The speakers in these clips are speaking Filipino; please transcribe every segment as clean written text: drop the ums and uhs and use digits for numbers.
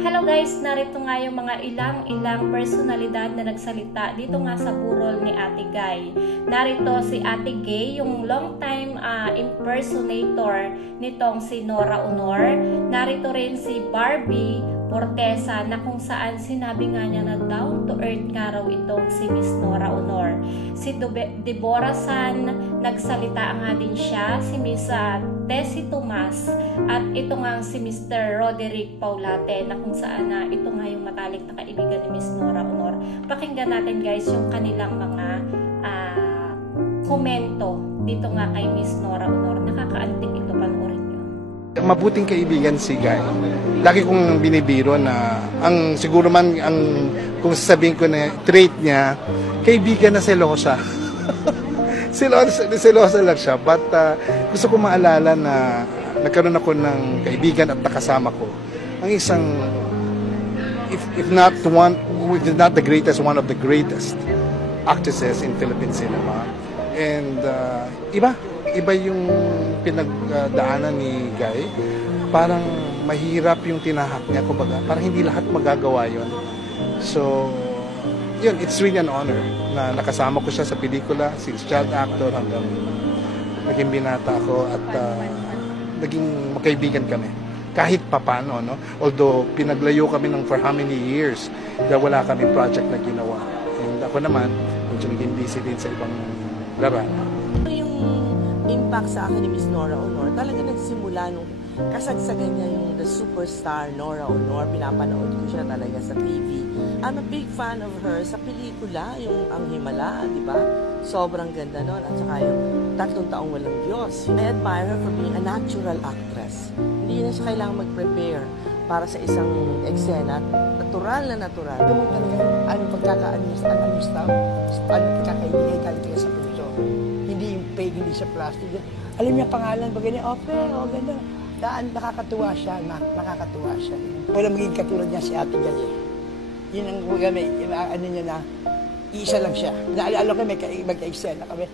Hello guys, narito nga yung mga ilang personalidad na nagsalita dito nga sa burol ni Ate Guy. Narito si Ate Gay, yung long time impersonator nitong si Nora Aunor. Narito rin si Barbie Fortesa na kung saan sinabi nga niya na down to earth nga raw itong si Miss Nora Aunor. Si Deborah San, nagsalita nga din siya, si Miss Tessie Tomas, at ito nga si Mr. Roderick Paulate na kung saan ito nga yung matalik na kaibigan ni Miss Nora Aunor. Pakinggan natin guys yung kanilang mga komento dito nga kay Miss Nora Aunor. Nakakaantig ito, panoorin nyo. Mabuting kaibigan si Guy. Lagi kong binibiro na ang siguro man ang kung sasabihin ko na trait niya, kaibigan na selosa. selosa lang siya. But gusto ko maalala na nagkaroon ako ng kaibigan at nakasama ko ang isang if not the greatest, one of the greatest actresses in Philippine cinema. And iba yung pinagdaanan ni Guy. Parang mahirap yung tinahak niya, kumbaga. Parang hindi lahat magagawa yun. So, yun, it's really an honor na nakasama ko siya sa pelikula, since child actor hanggang naging binata ako at naging magkaibigan kami. Kahit papano, no? Although, pinaglayo kami ng for how many years dahil wala kami project na ginawa. And ako naman, medyo naging busy din sa ibang laban. Yung impact sa akin ni Miss Nora Aunor, talaga nagsimula nung kasagsagan niya yung The Superstar Nora Aunor. Pinapanood ko siya talaga sa TV. I'm a big fan of her sa pelikula, yung Ang Himala, di ba? Sobrang ganda nun. At saka yung 3 taong walang Diyos. I admire her for being a natural actress. Hindi na siya kailangang mag-prepare para sa isang eksena. Natural na natural. Ito mo talaga, pagkakaibigay talaga sa puso. Hindi yung fake, hindi siya plastic. Alam niya pangalan ba ganyan? Okay, ganda. Nakakatuwa siya, nakakatuwa siya. Wala maging katulad niya si Ate Guy. Yun ang ano niya na, isa lang siya. Naalala ko, may magka-excel na kami.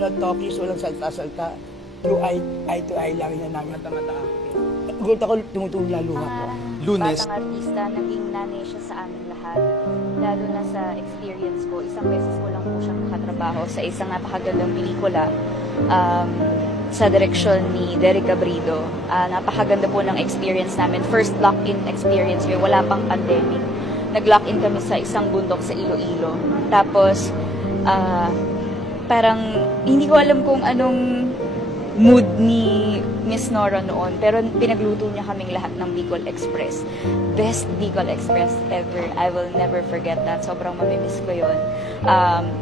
No talkies, walang salta-salta. Through eye to eye lang niya namin. Mata-mata. Gulat ako, tumutulong lalo ako. Lunes. Batang artista, naging nanay siya sa amin lahat. Lalo na sa experience ko, isang beses ko lang po siyang nakatrabaho sa isang napakagandang pelikula. Sa direksyon ni Derek Abrido. Napakaganda po ng experience namin. First lock-in experience ko, wala pang pandemic. Nag-lock-in kami sa isang bundok sa Iloilo. Tapos, parang hindi ko alam kung anong mood ni Miss Nora noon, pero pinagluto niya kaming lahat ng Bicol Express. Best Bicol Express ever. I will never forget that. Sobrang mamimiss ko yun.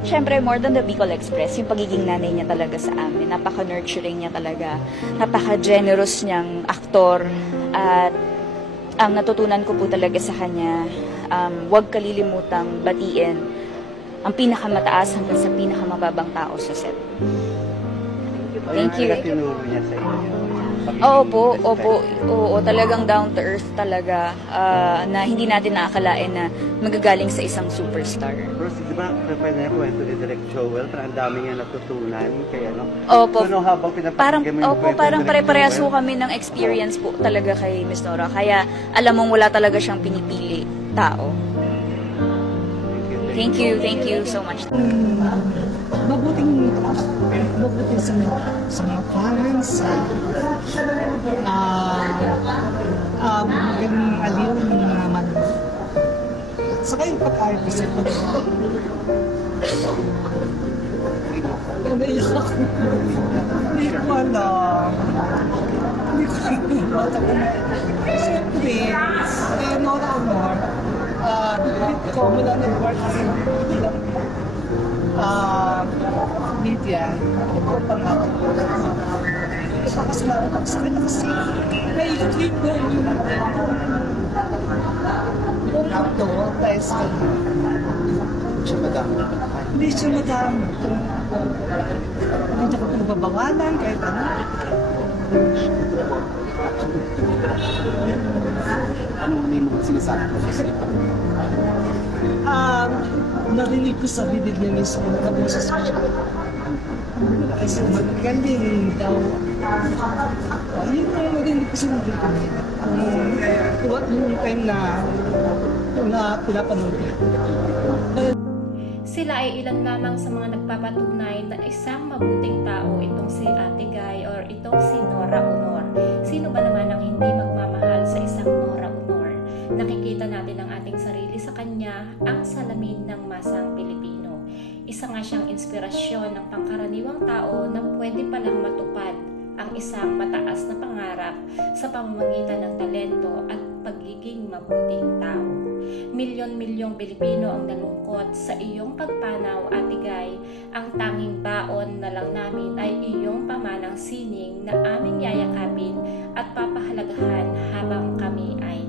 Siyempre, more than the Bicol Express, yung pagiging nanay niya talaga sa amin. Napaka-nurturing niya talaga. Napaka-generous niyang aktor. At ang natutunan ko po talaga sa kanya, huwag kalilimutang batiin ang pinakamataas hanggang sa pinakamababang tao sa set. Thank you. Tinuro niya sa inyo. Oo, talagang down to earth talaga, na hindi natin nakakalain na magagaling sa isang superstar. Pero di ba, pwede na kwento ni Direk Joel, parang ang dami niya natutunan, kaya no? Opo, so, habang parang pare-parehas kami ng experience po talaga kay Miss Nora, kaya alam mong wala talaga siyang pinipili tao. Thank you so much. Mabuting sa mga parents, magaling aliw ng mga manunood. Saka yung pag-artist, naiyak ako. Hindi ko alam. Siyempre, Nora Aunor, ko mula nag-work kasi media, ito pang ako. Napakasalamat ako sa kanya kasi nai-treat ko yung auto dahil sa kanya. Hindi siya madami. Hindi siya ko pinababangalan kahit ano. Anong may mga sinasabi ko sa silipan? Narinig ko sa bibig niya mismo na kaboses ko siya. Kasi magagaling daw. Yun ang narinig ko sa bibig ko. yung time na pinapanood niya. Sila ay ilan lamang sa mga nagpapatunay na isang mabuting tao itong si Ate Guy or itong si Nora Aunor. Sino ba naman ang hindi magmamahal sa isang Nora Aunor? Nakikita natin ang ating sarili sa kanya, ang salamin ng masang Pilipino. Isa nga siyang inspirasyon ng pangkaraniwang tao na pwede palang matupad ang isang mataas na pangarap sa pamamagitan ng talento at pagiging mabuting tao. Milyon-milyong Pilipino ang nalungkot sa iyong pagpanaw, Ate Guy. Ang tanging baon na lang namin ay iyong pamanang sining na aming yayakapin at papahalagahan habang kami ay